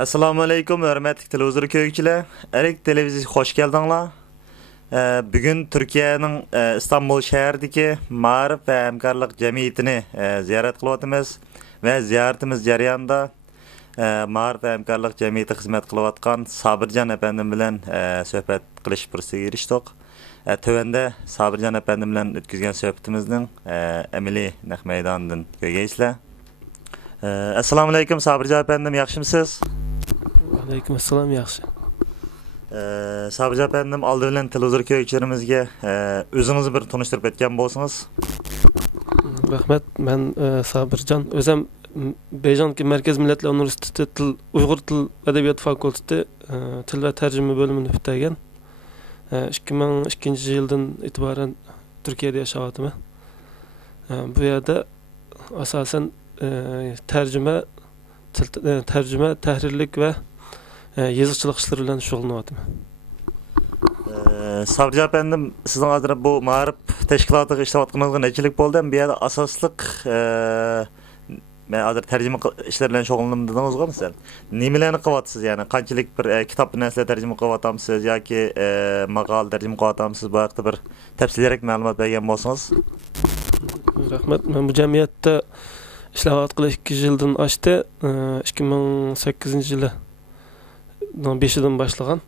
Assalomu alaykum, hörmətli televizor köykçülər. Erik televiziyası xoş gəldinglar. Bugün Türkiye'nin İstanbul şəhərindəki Maarif və Həmkarlıq Cəmiyyətini ziyaret qılıbatımız və ziyaretimiz jarayonida Maarif və Həmkarlıq Cəmiyyəti xizmət qılıbatqan Sabircan əpəndim bilan söhbət qilish fürsətinə erişdik. Tövəndə Sabircan əpəndim bilan ötküzgən söhbətimizin əməli naq meydanından görgəysizlər. Assalamu alaykum Sabircan əpəndim, yaxşımısınız? Aleyküm selam, yaxşı. Sabircan əpəndim, aldı bilan televizor köykçülərimizə özünüzü bir tanıştırıb etken bolsanız. Rahmet, ben Sabircan. Özüm Beyjanki Merkez Milletler Üniversitesi Uyghur Til Edebiyat Fakültesi Til ve Tercüme bölümünü bitirgen. 2002 yıldan itibaren Türkiye'de yaşavatım. Bu yerde asasen tercüme, tahrirlik ve yazıcılık işleri bilen şug'ullanyapman. Sabircan əpəndim, sizin hazır bu Maarif təşkilatıga işləyətqanınızga neçilik boldu? Bu yerdə asaslıq men hazır tərcümə işləri bilan şug'ullandım dedingizga misal. Nimalarni qilyapsiz? Yani qanchalik bir kitob narsalar tərcümə qilyapsınız yoki maqol tərcümə qilyapsınız? Bu haqda bir təfsilroq ma'lumot bergan bo'lsangiz. Rahmat. Men bu jamiyatda ishlayotgan 2 yildan oshdi. 2008 yılı 5'den başlagan.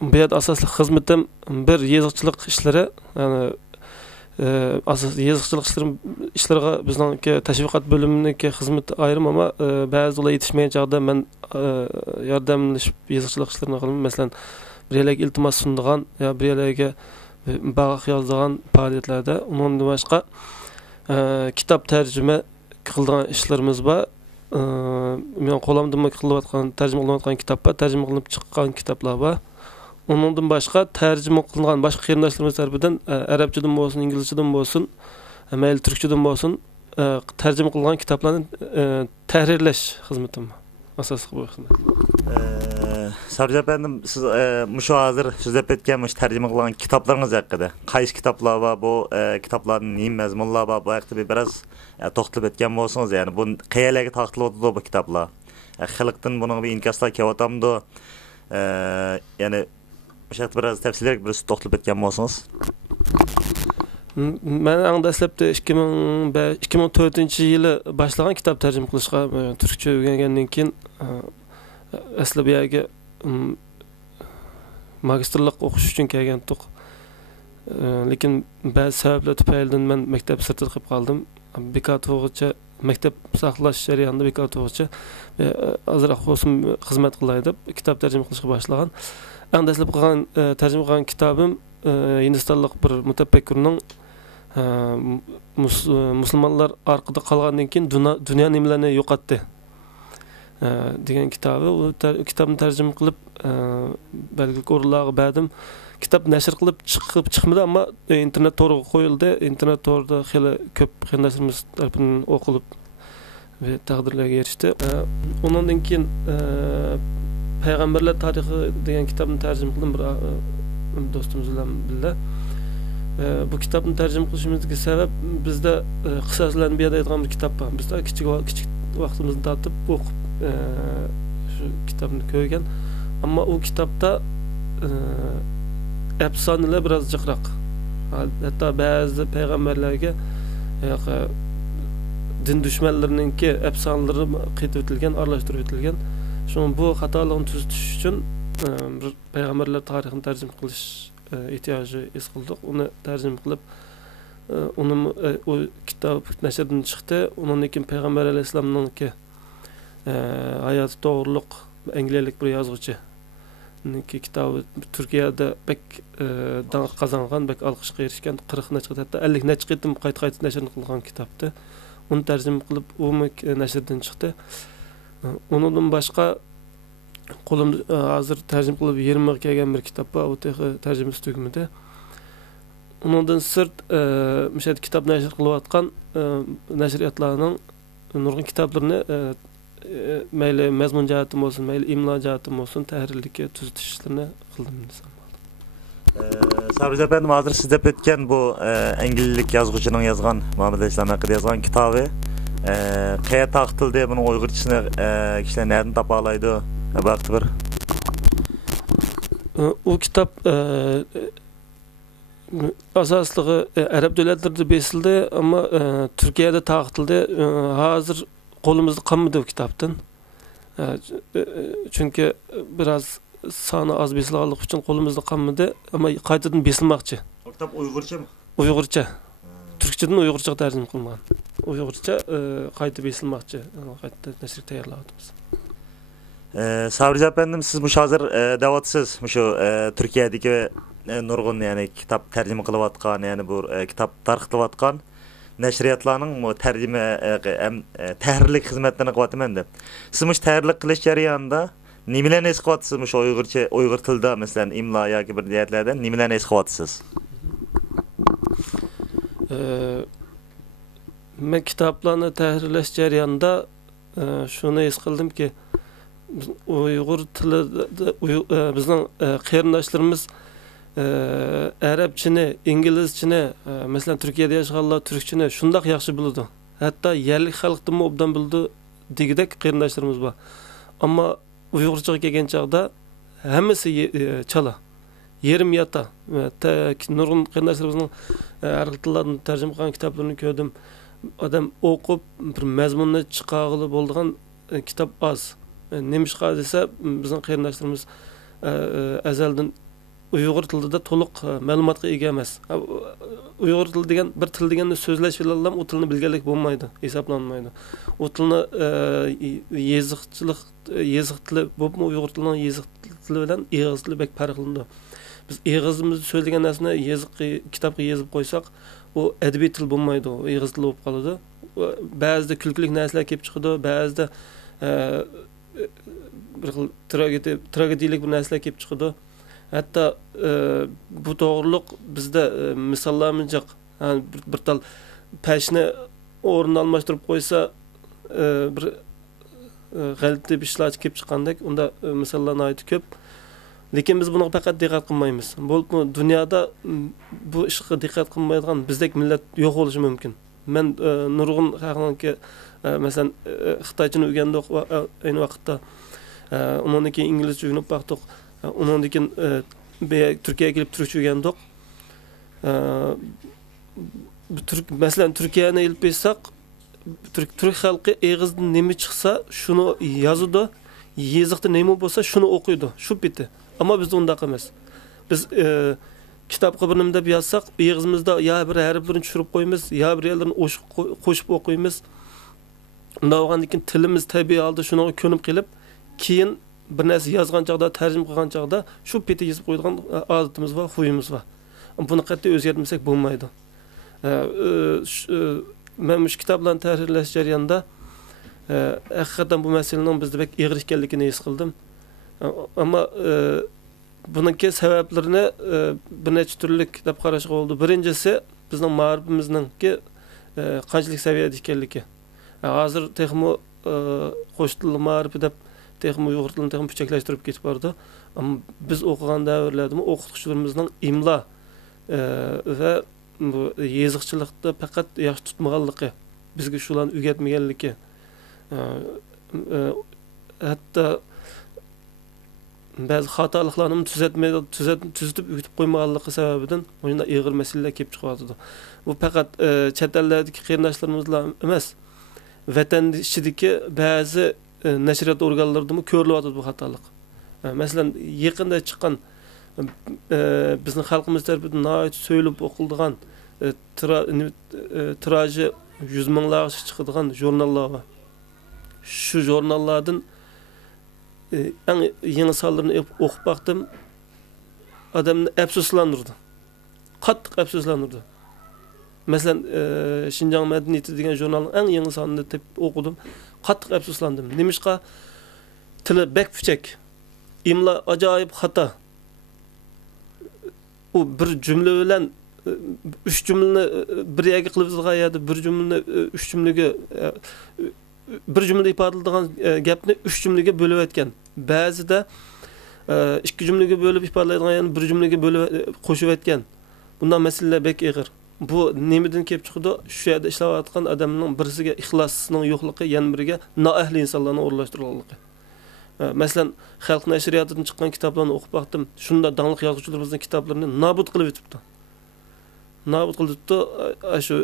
Bu yerda asosli xizmatim bir yazıcılık işleri, yani asas yazıcılık işlariga bizningki tashviqot bölümüniki xizmat ayrim, ama ba'zilar yetishmagan chog'da men yordamlashib yazıcılık ishlarini qilaman. Masalan, bir yerlarga iltimos sundigan yo bir yerlarga bag'aq yozdigan faoliyatlarda, undan boshqa kitap tercüme qilgan ishlarimiz bor. Men qo'limdan qilayotgan tercüme qilinayotgan kitaplar, tercüme qilinib chiqqan kitaplar bor. Ondan başqa tercüme qilingan başqa qarindoshlarimiz tarafidan arabchadan bo'lsin, inglizchadan bo'lsin, mayli turkchadan bo'lsin, tercüme qilingan kitaplarni tahrirlash xizmatim asosiy bu xizmat. Sabircan əpəndim, siz muşu hazır sözləb etken tercüme qilingan kitaplarınız haqqında qaysi kitaplar var, bu kitapların neyim məzmunlar var, bu haqda biraz to'xtalib etken bolsanız, yani bu qayerlarga taqtilyapti bu kitaplar? Xalqdan bunun bir inkaslar kelyaptımdı? Yani o'sha biraz tafsilroq bir to'xtalib etken bolsanız. Men dastlabda 2004-yili boshlagan kitob tarjima qilishga, turkcha o'rgangandan keyin asli bu yerga magistrlik o'qish uchun kelgandik. Lekin ba'zi sabablar tufaylidan men maktab sirtida qolib qoldim. Bekor to'g'richa maktab saqlash jarayonida bekor to'g'richa ozroq o'zim xizmat qilay deb kitob tarjima qilishga boshlagan. Eng dastlab qilgan tarjima qilgan kitobim Hindistonlik bir mutafakkirning musulmonlar orqada qolgandan keyin dunyo nimalarni yo'qotdi degan kitobi. U kitobni tarjima qilib belgili o'rinlarga berdim. Kitap nashr qilib chiqmadi, ammo internet to'riga qo'yildi. Internet to'rida xeyli ko'p qarindoshlarimiz tarafidan o'qilib ve taqdirlarga erishdi. Undan keyin Peygamberler tarixi degan kitobni tarjima qildim bir do'stimiz bilan birga. Bu kitobni tarjima qilishimizga sabab bizda qissaslarni bu yerda aytgan bir kitob bor. Bizda kichik vaqtimizni tortib o'qib shu kitobni ko'rgan. Ammo u kitobda efsonalar biraz jiqroq. Hatta ba'zi payg'ambarlarga din dushmanlarininki efsonalari qaytib o'tilgan, aralashtirib o'tilgan. Şunun bu xatolarni tuzatish uchun payg'ambarlar tarixini tarjima qilish ehtiyojı his qildik. Uni tarjima qilib, uni o kitob nashrdan chiqdi. Undan keyin payg'ambar alayhisolamninki hayoti to'g'riliq angliyalik bir yozuvchi kitobi Turkiyada bek da'vat qozongan, bek olqishga erishgan, 40 necha hatto 50 necha qitim qayta nashr qilgan kitobdi. Uni tarjima qilib, u nashrdan chiqdi. Ondan başqa qo'limda hozir tarjima qilib 20 ga kelgan bir kitob bor, u tarjimasi tugmadi. Ondan sirt o'sha kitob nashr qilayotgan nashriyatlarning nurg'un kitoblarini mayli mazmun jihatim bo'lsin, mayli imlo jihatim bo'lsin, tahrirlikka tuzatish ishlarini qildim desam bo'ladi. Sabircan əpəndim, hazır siz deb etken bu İngilizlik yazğıcının yazgan, Muhammed İslam haqqında yazgan kitabı Qaya taqtildi bunun Uyg'urchasini kishilar nereden topalaydi? Vaqti bir. O kitap asaslığı Arap devletlerinde besildi ama Türkiye'de taqtildi. Hazır kolumuzda kalmadı o kitaptan. Çünkü biraz sani az besilganlık için kolumuzda kalmadı ama qaytadan besilmoqchi. O kitap Uyg'urcha mı? Uyg'urcha. Türkçeden Uyg'urcha tercüme qilgan. Uyg'urcha qayta besilmoqchi. Qayta nashr tayyorlayapmiz. Sabriz efendim siz bu hazır davatsız şu Türkiye'deki nurgun yani kitap tercüme kılıvatkan yani bu kitap tarqıtıvatkan neşriyatlarının bu tercüme tahrirlik hizmetlerini kıvatımende. Siz bu tahrirlik kılış jarayonida nimelerni es kıvatsız şu Uyg'ur tilida mesela imla yoki bir jihatlardan nimelerni es kıvatsız? Men kitaplarni tahrirlash jarayonida shuni his qildimki Uyg'ur tilida bizning qarindoshlarimiz Arabchani, inglizchani, masalan Turkiyada yashaganlar turkchani shundoq yaxshi biladi. Hatto yerlik xalqdan obdan bildi degidek qarindoshlarimiz bor. Ammo Uyg'urchaga kelgan chaqda hammasi chala. Yerim yata. Nurg'un qarindoshlarimizning har xil tillardan tarjima qilgan kitoblarini ko'rdim. Odam o'qib bir mazmunni chiqarg'ili bo'lgan kitap az. Nemishqa desa bizning qarindoshlarimiz azaldan Uyg'ur tilida to'liq ma'lumotga ega emas. Uyg'ur tili degan bir til deganda so'zlash bilan ham o tilni bilganlik bo'lmaydi, hisoblanmaydi. O tilni yeziq tili bo'lib Uyg'ur tilining yeziq tili bilan eg'iz tili bek farqlanadi. Biz eg'izimizni so'zlagan narsani kitobga yozib qo'ysak, o adabiy til bo'lmaydi, o eg'iz tili bo'lib qoladi. Ba'zida kulkilik narsalar kelib chiqadi, ba'zida bir xil tragediyalik bir narsalar kelib chiqadi. Hatta bu to'g'riliq bizda misollarminjaq bir tal pashni o'rnini almashtirib qo'ysa bir g'alati ishlar kelib chiqqandek unda misollarni aytib ko'p. Lekin biz buni faqat diqqat qilmaymiz. Bo'lib dunyoda bu ishga diqqat qilmaydigan bizdek millat yo'q bo'lishi mumkin. Men nurg'un haqinki masalan xitoychani o'rgandik ayni vaqtda undan keyin inglizcha o'rganib baqdik. Ondan keyin Turkiyaga kelib turkcha o'rgandik. Masalan Turkiyani ilib bilsak, Türk xalqi eg'izdan nima chiqsa, shuni yozadi, yeziqda nima bo'lsa, shuni o'qiydi. Shu bitti. Ammo biz undaq emas. Biz kitobga bir nima deb yozsak, eg'izimizda ya bir harflarni tushirib qo'yamiz, ya bir yerlarni qo'shib o'qiymiz. Unda bo'lgandan keyin tilimiz tabiiy holda shuni ko'nib qilib, keyin bir narsa yozgan chaqda, tarjima qilgan chaqda shu peti yozib qo'ygan odatimiz va xuyimiz bor. Buni qat'iy o'zgartmasak bo'lmaydi. Men shu kitoblarni tahrirlash jarayonida haqiqatan bu masalaning bizda bek og'ir ekanligini his qildim. Ammo buningki sabablarini bir necha turli deb qarashga bo'ldi. Birinchisi bizning ma'rifimizning qanchalik saviyada ekanligi. Hozir texmo qo'shtil ma'rifi deb texmo Uyg'ur tilini texmo puchaklashtirib ketib bordi. Ammo biz o'qigan davrlarda o'qituvchilarimizning imlo va bu yeziqchilikda faqat yaxshi tutmaganligi, bizga shularni o'rgatmaganligi, hatto ba'zi xatoliklarni tuzatib o'tib qo'ymaganligi sababidan bunda og'ir masalalar kelib chiqyapti. Bu faqat chet ellardagi qarindoshlarimizlar emas, vatan ichidagi ba'zi nashriyat organlarida ko'rilyapti bu xatolik. Masalan, yaqinda chiqqan bizning xalqimiz tarafidan so'ylab o'qiladigan tiraji 100 minglarga chiqadigan jurnallar bor. Shu jurnallardan eng yangi sonlarni o'qib baqdim. Odamni afsuslantirdi. Qattiq afsuslantirdi. Masalan, Şinjan Medeniyeti degan jurnalning eng yangi sonini o'qidim. Qattiq afsuslandim. Nimishqa tili bek puchak. İmla ajoyib xato. O bir cümle bilan 3 cümleni bir yerga qilib yozilgan yerda bir cümleni 3 cümlege bir cümle ifodalaydigan gapni 3 cümlege bo'lib o'tgan. Ba'zida 2 cümlege bo'lib ifodalaydigan yerni bir cümlege bo'lib qo'shib o'tgan. Bundan masalalar bek og'ir. bu nemadan kelib chiqdi? Shu yerda ishlayotgan odamning birisiga ixlosining yo'qligi, yana biriga noahli insonlarni o'rlashtirganligi. Masalan, xalq nashriyatidan chiqqan kitoblarni o'qib baqdim. Shunda dangliq yozuvchilarimizning kitoblarini nobud qilib o'tibdi. Nobud qilibdi. Shu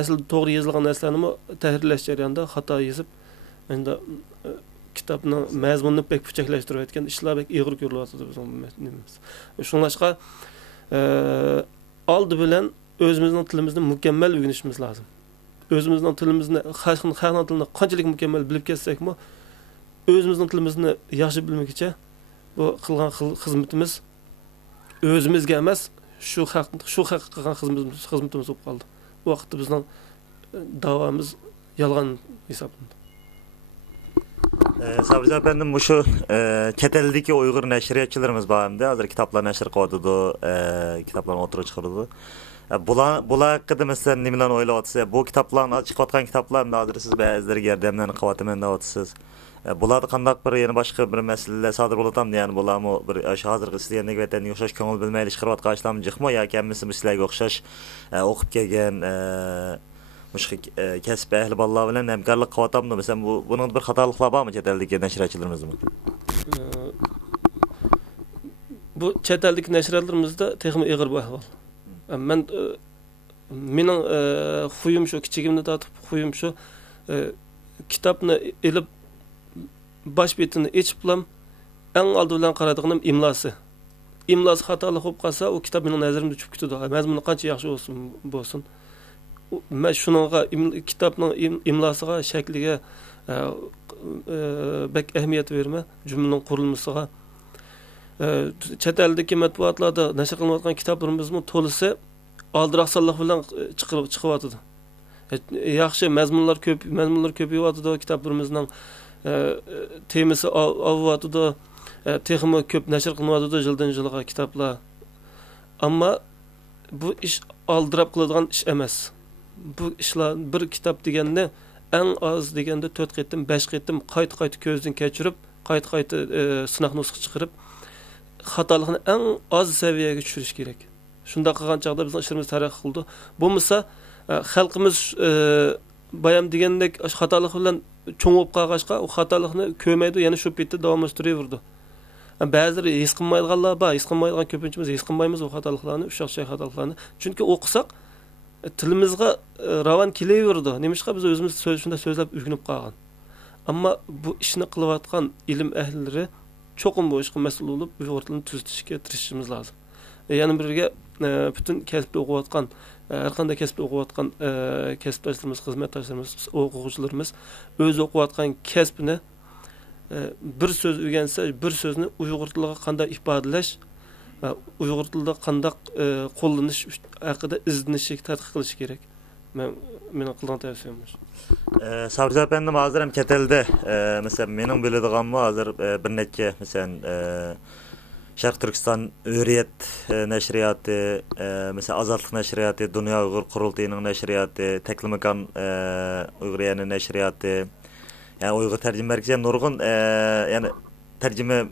asl to'g'ri yozilgan narsalarni tahrirlash jarayonida xato yozib, endi kitobning mazmunini pek puchaklashtirib aytgan ishlar pek ig'ir ko'rilyapti bizning. Shunlashqa oldi bilan o'zimizning tilimizni mukammal o'rganishimiz lozim. O'zimizning tilimizni, xalqning tilini qanchalik mukammal bilib ketsakmi, o'zimizning tilimizni yaxshi bilmaguncha bu qilgan xizmatimiz o'zimizga emas, shu haq qilgan xizmatimiz bo'lib qoldi. Bu vaqtda bizning davomiz yolg'on hisoblanadi. Sabzi efendim, bu şu chet eldeki Uyghur neşriyatçılarımız var hem de hazır kitaplar neşr qiladi, kitaplarni o'tirib chiqaradi. Bular haqida mesela nimalarni o'ylayapsiz? Bu kitaplarni chiqayotgan kitaplar hozir siz ba'zilariga yordamlarni qilyapman deyapsiz. Bularda qandaq bir yana boshqa bir masalalar sodir bo'latamdi, ya'ni bularmi bir hozirgi istagandek vatanga o'xshash ko'ngil bilmayli chiqarayotgan ishlarmi jiqmi yoki hammasi sizlarga o'xshash o'qib kelgan mushuk kasb ahli bolalar bilan hamkorlik qilyapamdi. Mesela bunun bir xatoliklar bormi chet eldagi nashriyatchilarimizda? Bu chet eldagi nashriyatlarimizda texmi ig'ir bu ahvol. Men mening xuyum shu, kichigimni tortib xuyum shu, kitobni elib bosh betini echiblam, eng oldi bilan qaradiganim imlosi. Imlosi xatolik bo'lib qolsa, u kitob mening nazarimda tushib ketadi. Mazmuni qancha yaxshi bo'lsin. Men shuningga kitobning imlosiga, shakliga bek ahamiyat berma, jumlaning qurilmasiga. Chet eldagi matbuotlarda nashr qilinayotgan kitoblarimizning to'lisi oldiroq sonliq bilan chiqyapti. Yaxshi mazmunlar ko'payyapti, kitoblarimizning temasi olyapti, texmi ko'p nashr qilinayapti yildan yilga kitoblar. Ammo bu ish oldirab qiladigan ish emas. Bu ishlar bir kitob deganda eng oz deganda 4 qatim, 5 qatim qayta ko'zdan kechirib, qayta sinoq nusxa chiqarib, xatolikni eng oz saviyaga tushirish kerak. Shunda qilgan chaqda bizning ishimiz taraqqiy qildi. Bo'lmasa xalqimiz bayam degandek xatolik bilan cho'ngib qolg'achqa, u xatolikni ko'maydi, yana shu paytda davomlashtiraverdi. Ba'zilari his qilmaydiganlar bor, his qilmaydigan ko'pinchimiz his qilmaymiz u xatoliklarni, ushoqcha xatoliklarni. Chunki o'qisak tilimizga ravon kelaverdi. Nemishqa biz o'zimiz shunda so'zlab o'rganib qolgan. Ammo bu ishni qilayotgan ilm ahlilari cho'qim bu ishga mas'ul bo'lib, Uyg'ur tilini tuzatishga tirishishimiz lozim. Yana biriga bütün kasbda o'qiyotgan, har qanday kasbda o'qiyotgan kasbdoshlarimiz, xizmatdoshlarimiz, o'quvchilarimiz o'z o'qiyotgan kasbini bir so'z o'rgansa, bir so'zni Uyg'ur tiliga qanday ifodalash va Uyg'ur tilida qanday qo'llanish haqida izlanishga tadqiq qilish kerak. Mening qilgan tavsiyam shu. Sabzi efendim, hozir ham chet elda mesela mening biladiganmi hozir bir necha masalan Şarq Türkistan Hürriyet neşriyatı, mesela Azadlık neşriyatı, Dünya Uyghur Kurultayı'nın neşriyatı, Teklimekan Uyguriye'nin neşriyatı, yani Uyghur tercüme merkezi nurgun, yani tercüme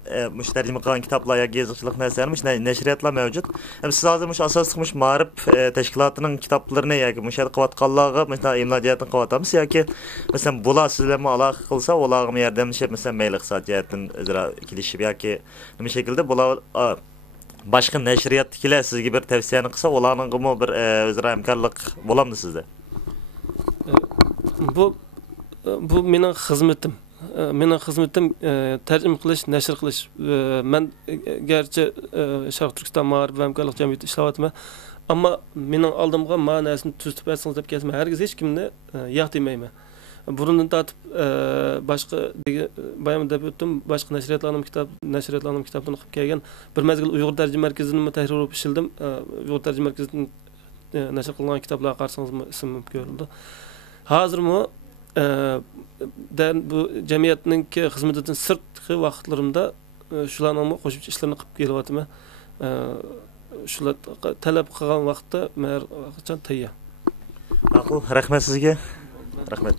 kalan kitaplar ya gezikçilik nesermiş, neşriyatlar mevcut. Siz hazırmış asaslıkmış mağrip teşkilatının kitaplarını ya ki müşahede kıvatkallığı, mesela imla cihetini kıvatamız ya ki mesela bula sizlerle alaka kılsa olağım yardımcı mesela meylik saat cihetinin üzere kilişip ya ki bir şekilde bula başka neşriyatkiler sizge bir tavsiyeni kısa olağının kımı bir üzere imkarlık bulamdı sizde? Bu mening xizmatim. Mening xizmatim tarjima qilish, nashr qilish. Men garchi Sharq Turkiston ma'rif va hamkorlik jamiyati ishlayapman, ammo mening oldimga ma'nosini tuzitib bersangiz deb kelsa, hargiz hech kimni yo'q demayman. Burundan tortib boshqa bayam deb o'tdim, boshqa nashriyatlarning kitoblarini o'qib kelgan. Bir mazgil Uyg'ur tarjima markazini tahrir qilib ishildim. Uyg'ur tarjima markazining nashr qilingan kitoblarga qarsangiz ismim ko'rildi. Hozirmi bu jamiyatning xizmatidan sirtqi vaqtlarimda shularni qo'shib ishlarni qilib kelyapman. Shular talab qilgan vaqtda men qachon tayyor. Rahmat sizga. Rahmat.